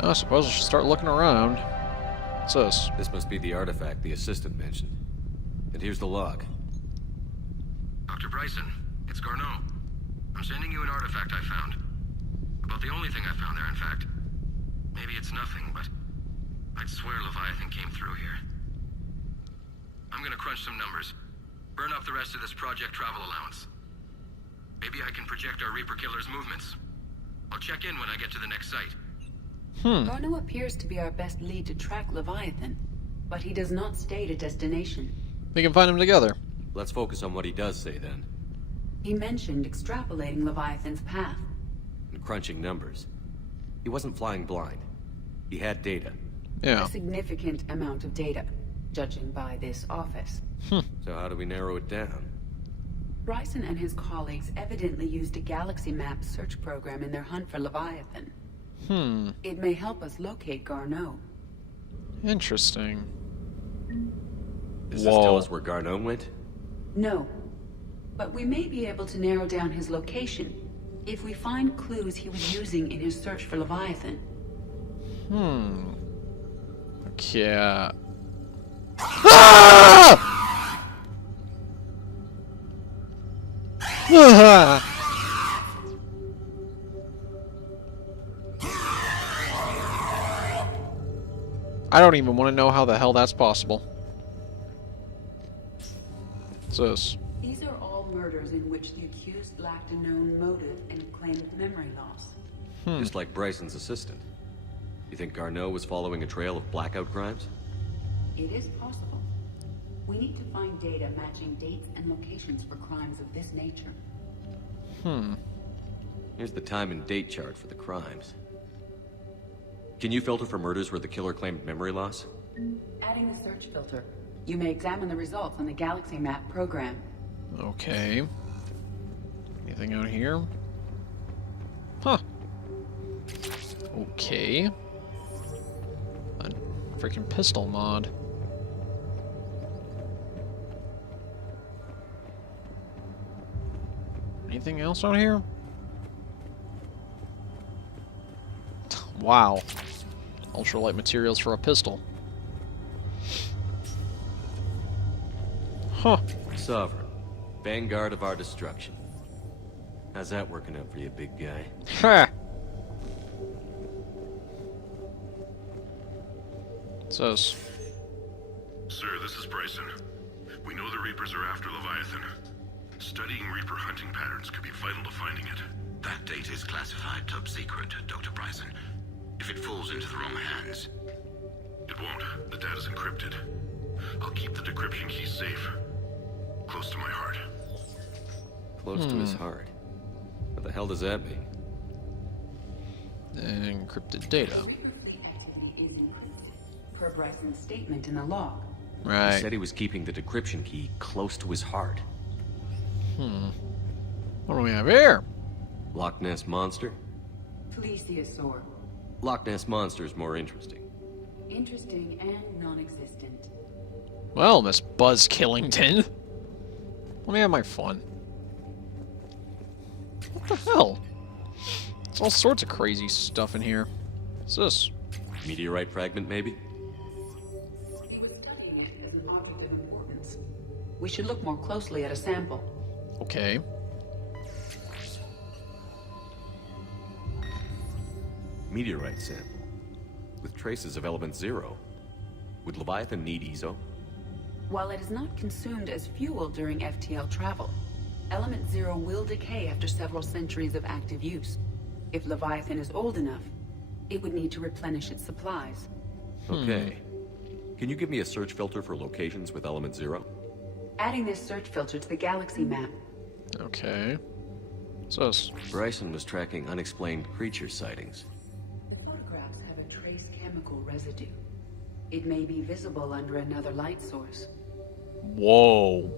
I suppose I should start looking around. What's this? This must be the artifact the assistant mentioned. And here's the log. Dr. Bryson, it's Garneau. I'm sending you an artifact I found. About the only thing I found there, in fact. Maybe it's nothing, but I'd swear Leviathan came through here. I'm gonna crunch some numbers. Burn up the rest of this project travel allowance. Maybe I can project our Reaper Killer's movements. I'll check in when I get to the next site. Garneau appears to be our best lead to track Leviathan, but he does not state a destination. We can find them together. Let's focus on what he does say then. He mentioned extrapolating Leviathan's path. And crunching numbers. He wasn't flying blind. He had data. Yeah. A significant amount of data, judging by this office. So how do we narrow it down? Bryson and his colleagues evidently used a galaxy map search program in their hunt for Leviathan. It may help us locate Garneau. Interesting. Does this tell us where Garneau went? No, but we may be able to narrow down his location if we find clues he was using in his search for Leviathan. Okay. Ah! I don't even want to know how the hell that's possible. What's this? These are all murders in which the accused lacked a known motive and claimed memory loss. Just like Bryson's assistant. You think Garneau was following a trail of blackout crimes? It is possible. We need to find data matching dates and locations for crimes of this nature. Here's the time and date chart for the crimes. Can you filter for murders where the killer claimed memory loss? Adding the search filter, you may examine the results on the Galaxy Map program. Okay. Anything out here? Huh. Okay. A freaking pistol mod. Anything else out here? Wow. Ultralight materials for a pistol. Huh. Sovereign. Vanguard of our destruction. How's that working out for you, big guy? Ha! Says. Sir, this is Bryson. We know the Reapers are after Leviathan. Studying Reaper hunting patterns could be vital to finding it. That data is classified top secret, Dr. Bryson. If it falls into the wrong hands... It won't. The data's encrypted. I'll keep the decryption key safe. Close to my heart. Close to his heart. What the hell does that mean? Encrypted data. Per Bryson's statement in the log. He Right. said he was keeping the decryption key close to his heart. What do we have here? Loch Ness Monster? Plesiosaur. Loch Ness Monster is more interesting. Interesting and non-existent. Well, Miss Buzz Killington. Let me have my fun. What the hell? There's all sorts of crazy stuff in here. What's this? Meteorite fragment, maybe? He was studying it as an object of importance. We should look more closely at a sample. Okay. Meteorite sample. With traces of element 0. Would Leviathan need EZO? While it is not consumed as fuel during FTL travel, Element 0 will decay after several centuries of active use. If Leviathan is old enough, it would need to replenish its supplies. Okay. Can you give me a search filter for locations with element 0? Adding this search filter to the galaxy map. Okay. What's this? Bryson was tracking unexplained creature sightings. The photographs have a trace chemical residue. It may be visible under another light source. Whoa.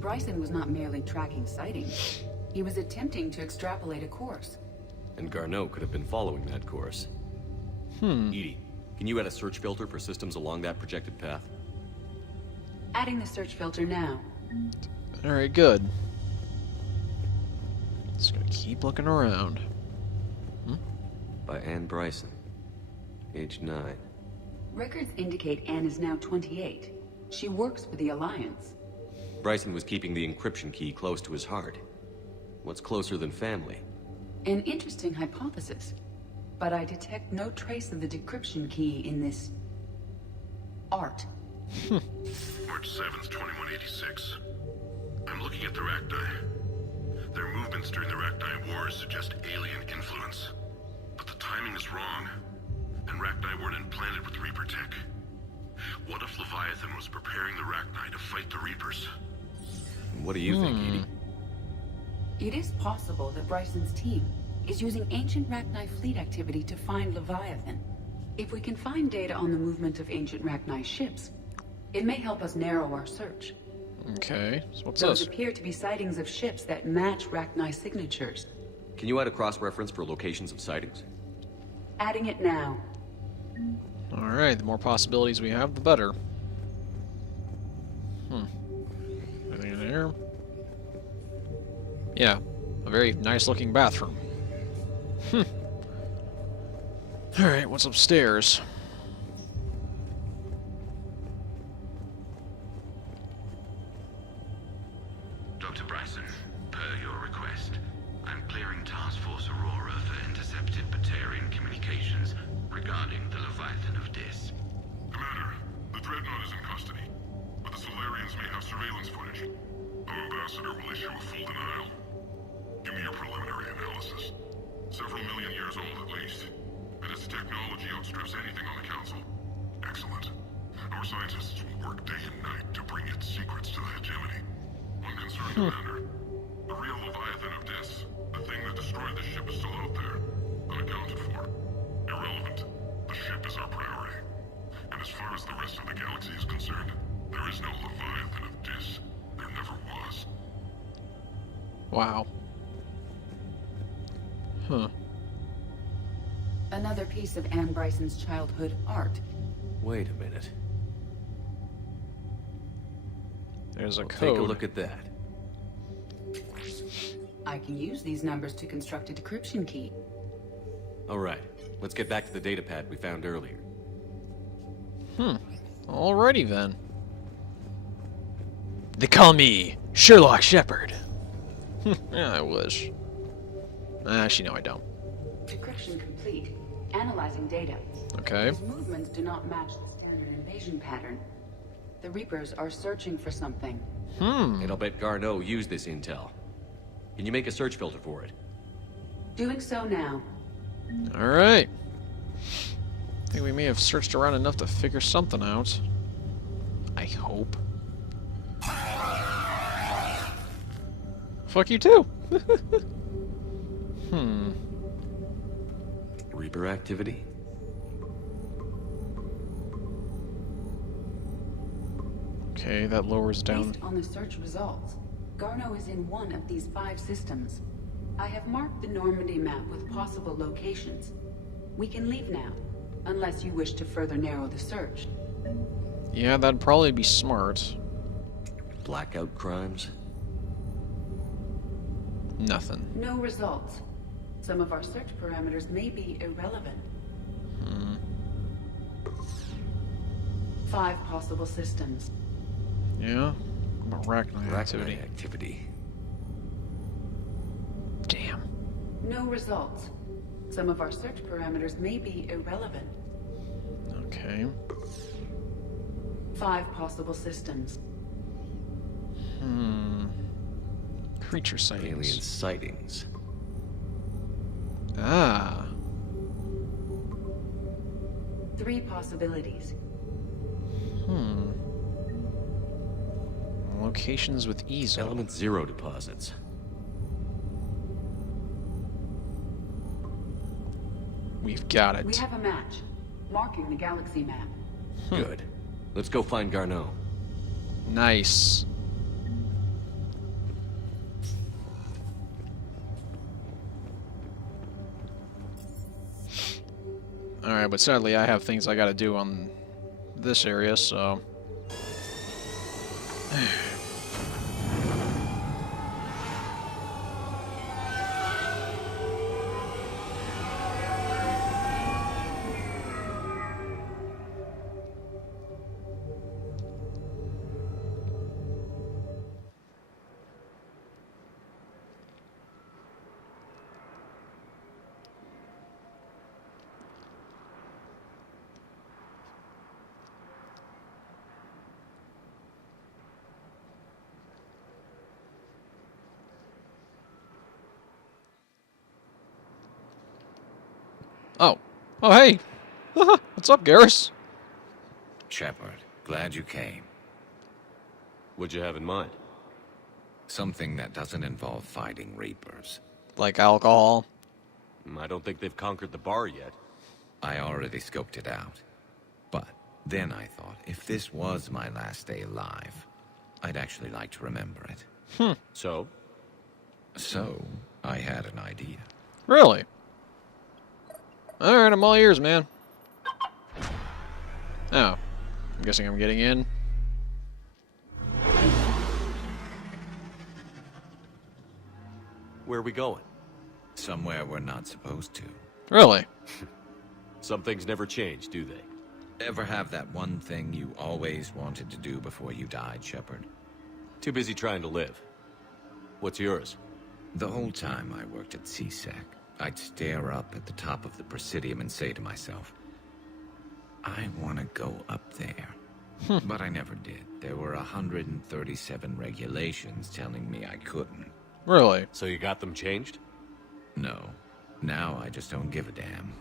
Bryson was not merely tracking sightings. He was attempting to extrapolate a course. And Garneau could have been following that course. Edie, can you add a search filter for systems along that projected path? Adding the search filter now. Alright, good. Just gonna keep looking around. by Anne Bryson. Age 9. Records indicate Anne is now 28. She works for the Alliance. Bryson was keeping the encryption key close to his heart. What's closer than family? An interesting hypothesis. But I detect no trace of the decryption key in this... art. March 7th, 2186. I'm looking at the Rachni. Their movements during the Rachni Wars suggest alien influence. But the timing is wrong. And Rachni weren't implanted with Reaper tech. What if Leviathan was preparing the Rachni to fight the Reapers? What do you think, Edie? It is possible that Bryson's team is using ancient Rachni fleet activity to find Leviathan. If we can find data on the movement of ancient Rachni ships, it may help us narrow our search. Okay, so what's Those this? appear to be sightings of ships that match Rachni signatures. Can you add a cross-reference for locations of sightings? Adding it now. Alright, the more possibilities we have, the better. Anything in here? Yeah, a very nice looking bathroom. Alright, what's upstairs? Dr. Bryson, per your request, I'm clearing Task Force Aurora for intercepted Batarian communications regarding the Leviathan of Dis. Commander, the Dreadnought is in custody, but the Solarians may have surveillance footage. Our ambassador will issue a full denial. Give me your preliminary analysis. Several million years old at least, and its technology outstrips anything on the Council. Excellent. Our scientists will work day and night to bring its secrets to the hegemony. One concern, Commander. The real Leviathan of Dis, the thing that destroyed the ship, is still out there, unaccounted for. Irrelevant. The ship is our priority. And as far as the rest of the galaxy is concerned, there is no Leviathan of Dis. There never was. Wow. Huh. Another piece of Anne Bryson's childhood art. Wait a minute. There's a Well, code. take a look at that. I can use these numbers to construct a decryption key. Alright, let's get back to the data pad we found earlier. Alrighty then. They call me Sherlock Shepard. Yeah, I wish. Actually, no, I don't. Decryption complete. Analyzing data. Okay. These movements do not match the standard invasion pattern. The Reapers are searching for something. And I'll bet Garneau used this intel. Can you make a search filter for it? Doing so now. Alright. I think we may have searched around enough to figure something out. I hope. Fuck you too! Reaper activity? Okay, that lowers down. Based on the search results, Garneau is in one of these 5 systems. I have marked the Normandy map with possible locations. We can leave now, unless you wish to further narrow the search. Yeah, that'd probably be smart. Blackout crimes? Nothing. No results. Some of our search parameters may be irrelevant. 5 possible systems. Yeah? Arachnid Arachnid activity. activity. Damn. No results. Some of our search parameters may be irrelevant. Okay. 5 possible systems. Creature sightings. Alien sightings. Ah. 3 possibilities. Locations with EZO. Element 0 deposits. We've got it. We have a match, marking the galaxy map. Good. Let's go find Garneau. Nice. Alright, but sadly I have things I gotta do on this area, so... Oh, hey! What's up, Garrus? Shepard, glad you came. What'd you have in mind? Something that doesn't involve fighting Reapers. Like alcohol? I don't think they've conquered the bar yet. I already scoped it out. But then I thought, if this was my last day alive, I'd actually like to remember it. So? So, I had an idea. Really? Alright, I'm all ears, man. Oh. I'm guessing I'm getting in. Where are we going? Somewhere we're not supposed to. Really? Some things never change, do they? Ever have that one thing you always wanted to do before you died, Shepard? Too busy trying to live. What's yours? The whole time I worked at CSEC, I'd stare up at the top of the Presidium and say to myself, I want to go up there. But I never did. There were 137 regulations telling me I couldn't. Really? So you got them changed? No. Now I just don't give a damn.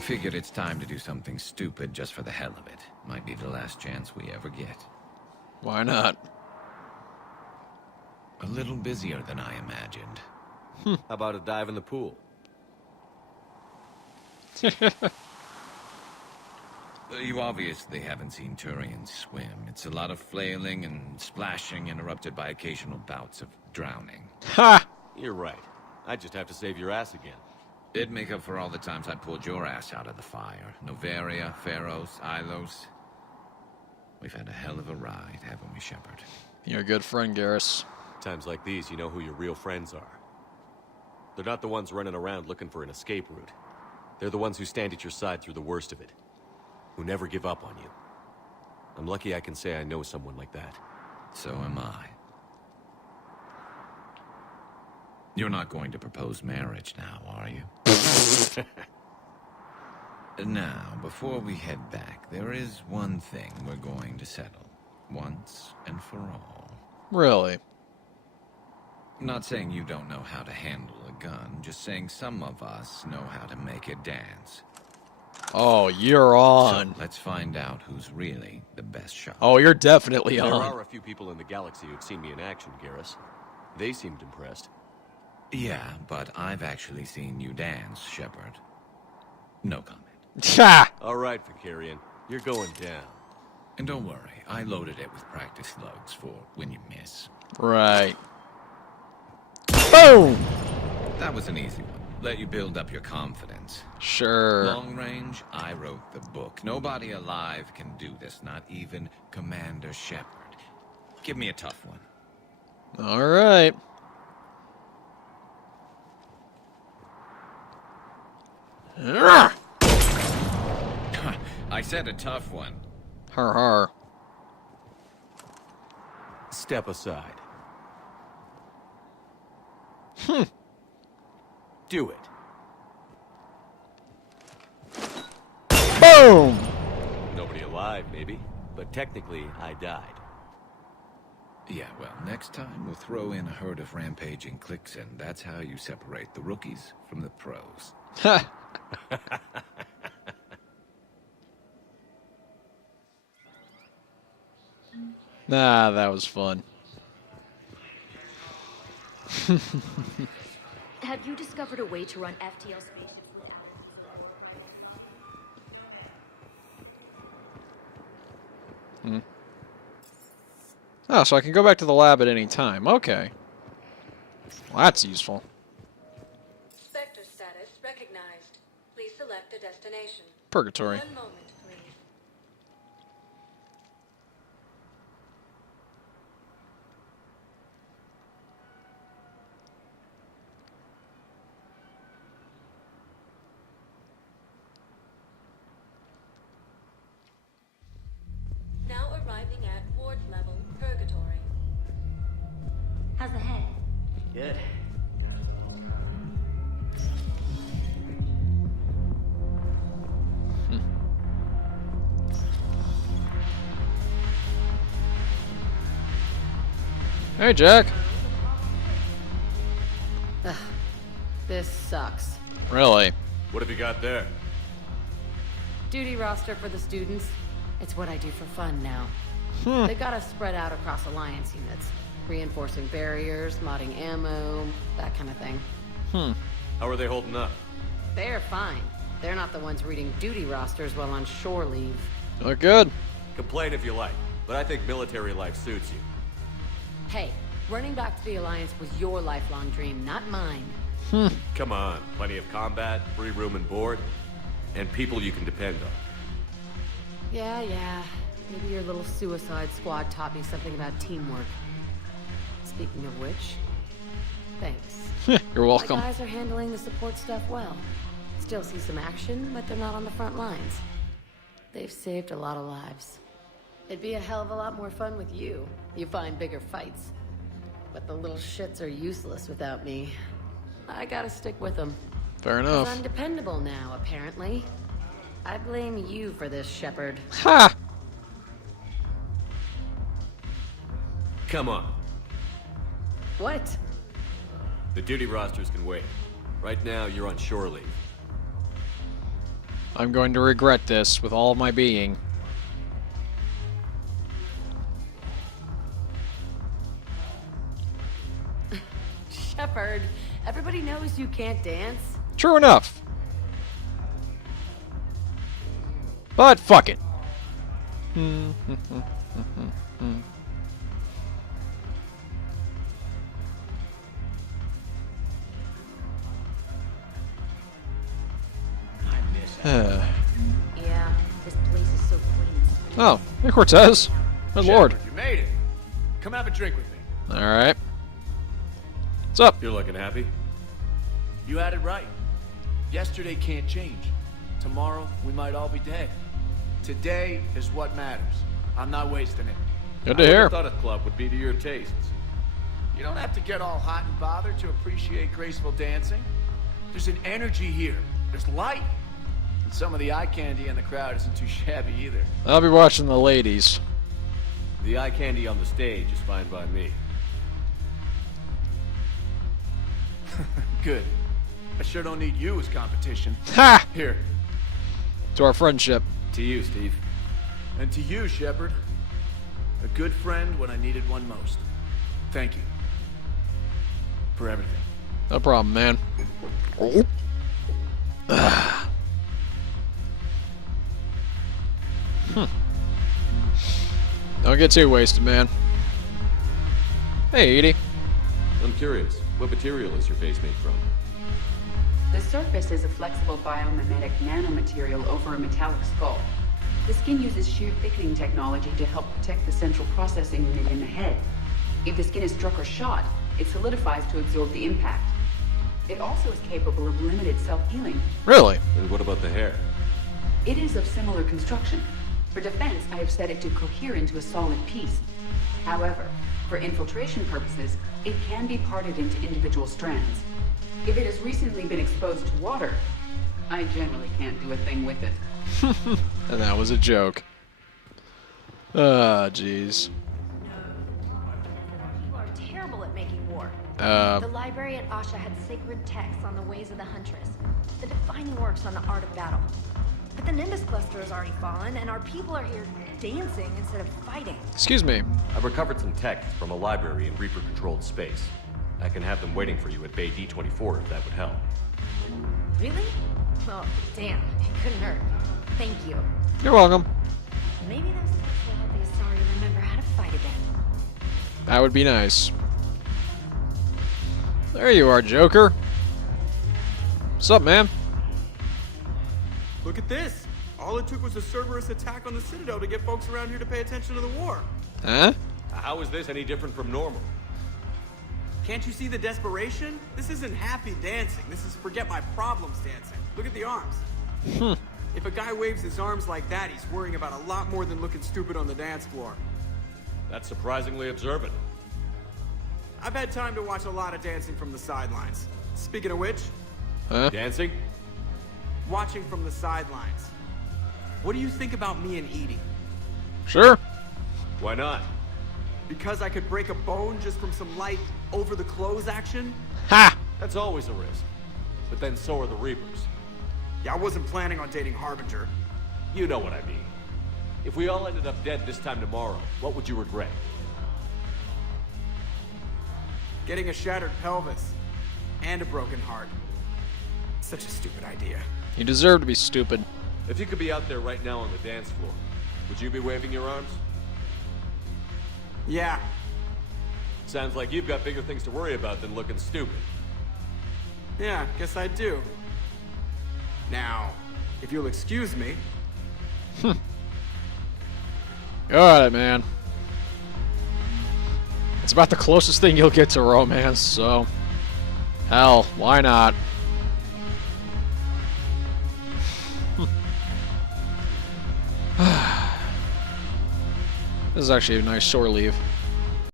Figured it's time to do something stupid just for the hell of it. Might be the last chance we ever get. Why not? A little busier than I imagined. How about a dive in the pool? You obviously haven't seen Turians swim. It's a lot of flailing and splashing interrupted by occasional bouts of drowning. Ha! You're right. I just have to save your ass again. It'd make up for all the times I pulled your ass out of the fire. Novaria, Pharos, Ilos. We've had a hell of a ride, haven't we, Shepard? You're a good friend, Garrus. Times like these, you know who your real friends are. They're not the ones running around looking for an escape route. They're the ones who stand at your side through the worst of it. Who never give up on you. I'm lucky I can say I know someone like that. So am I. You're not going to propose marriage now, are you? Now, before we head back, there is one thing we're going to settle. Once and for all. Really? I'm not saying you don't know how to handle a gun, just saying some of us know how to make it dance. Oh, you're on. So let's find out who's really the best shot. Oh, you're definitely There on. are a few people in the galaxy who've seen me in action, Garrus. They seemed impressed. Yeah, but I've actually seen you dance, Shepard. No comment. Ha! All right, Vicarian. You're going down. And don't worry, I loaded it with practice slugs for when you miss. Right. Boom! That was an easy one. Let you build up your confidence. Sure. Long range, I wrote the book. Nobody alive can do this, not even Commander Shepard. Give me a tough one. All right. I said a tough one. Har har. Step aside. Do it. Boom! Nobody alive, maybe. But technically, I died. Yeah, well, next time we'll throw in a herd of rampaging cliques, and that's how you separate the rookies from the pros. Ha! Nah, that was fun. Have you discovered a way to run FTL spaceships without... Oh, so I can go back to the lab at any time. Okay. Well, that's useful. Spectre status recognized. Please select a destination. Purgatory. 1 moment, please. Now arriving at ward level purgatory. How's the head? Good. Hey, Jack. This sucks. Really? What have you got there? Duty roster for the students. It's what I do for fun now. They've got us spread out across Alliance units. Reinforcing barriers, modding ammo, that kind of thing. How are they holding up? They're fine. They're not the ones reading duty rosters while on shore leave. Look good. Complain if you like, but I think military life suits you. Hey, running back to the Alliance was your lifelong dream, not mine. Come on, plenty of combat, free room and board, and people you can depend on. Yeah. Maybe your little suicide squad taught me something about teamwork. Speaking of which, thanks. You're welcome. My guys are handling the support stuff well. Still see some action, but they're not on the front lines. They've saved a lot of lives. It'd be a hell of a lot more fun with you. You find bigger fights. But the little shits are useless without me. I gotta stick with them. Fair 'Cause enough. I'm dependable now, apparently. I blame you for this, Shepard. Ha! Come on. What? The duty rosters can wait. Right now, you're on shore leave. I'm going to regret this with all my being. Shepard, everybody knows you can't dance. True enough. But fuck it. Yeah, this place is so clean. Oh, hey Cortez. Good lord. Shepard, you made it. Come have a drink with me. Alright. What's up? You're looking happy? You had it right. Yesterday can't change. Tomorrow, we might all be dead. Today is what matters. I'm not wasting it. Good to hear. I thought a club would be to your tastes. You don't have to get all hot and bothered to appreciate graceful dancing. There's an energy here. There's light. And some of the eye candy in the crowd isn't too shabby either. I'll be watching the ladies. The eye candy on the stage is fine by me. Good. I sure don't need you as competition. Ha! Here. To our friendship. To you, Steve. And to you, Shepard. A good friend when I needed one most. Thank you. For everything. No problem, man. Don't get too wasted, man. Hey, Edie. I'm curious. What material is your face made from? The surface is a flexible biomimetic nanomaterial over a metallic skull. The skin uses shear thickening technology to help protect the central processing unit in the head. If the skin is struck or shot, it solidifies to absorb the impact. It also is capable of limited self-healing. Really? And what about the hair? It is of similar construction. For defense, I have set it to cohere into a solid piece. However, for infiltration purposes, it can be parted into individual strands. If it has recently been exposed to water, I generally can't do a thing with it. And that was a joke. Ah, jeez. People are terrible at making war. Uh, The library at Asha had sacred texts on the ways of the Huntress, the defining works on the art of battle. But the Nimbus cluster has already fallen, and our people are here dancing instead of fighting. excuse me. I've recovered some texts from a library in Reaper-controlled space. I can have them waiting for you at Bay D-24 if that would help. Really? Oh, damn. It couldn't hurt. Thank you. You're welcome. Maybe those texts will help the Asari remember how to fight again. That would be nice. There you are, Joker. What's up, man? Look at this! All it took was a Cerberus attack on the Citadel to get folks around here to pay attention to the war. Huh? How is this any different from normal? Can't you see the desperation? This isn't happy dancing. This is forget my problems dancing. Look at the arms. If a guy waves his arms like that, he's worrying about a lot more than looking stupid on the dance floor. That's surprisingly observant. I've had time to watch a lot of dancing from the sidelines. Speaking of which, Huh? Dancing? watching from the sidelines. What do you think about me and Edie? Sure. Why not? Because I could break a bone just from some light over-the-clothes action? Ha! That's always a risk. But then so are the Reapers. Yeah, I wasn't planning on dating Harbinger. You know what I mean. If we all ended up dead this time tomorrow, what would you regret? Getting a shattered pelvis. And a broken heart. Such a stupid idea. You deserve to be stupid. If you could be out there right now on the dance floor, would you be waving your arms? Yeah. Sounds like you've got bigger things to worry about than looking stupid. Yeah, guess I do. Now, if you'll excuse me. Alright, man. It's about the closest thing you'll get to romance, so... hell, why not? This is actually a nice shore leave.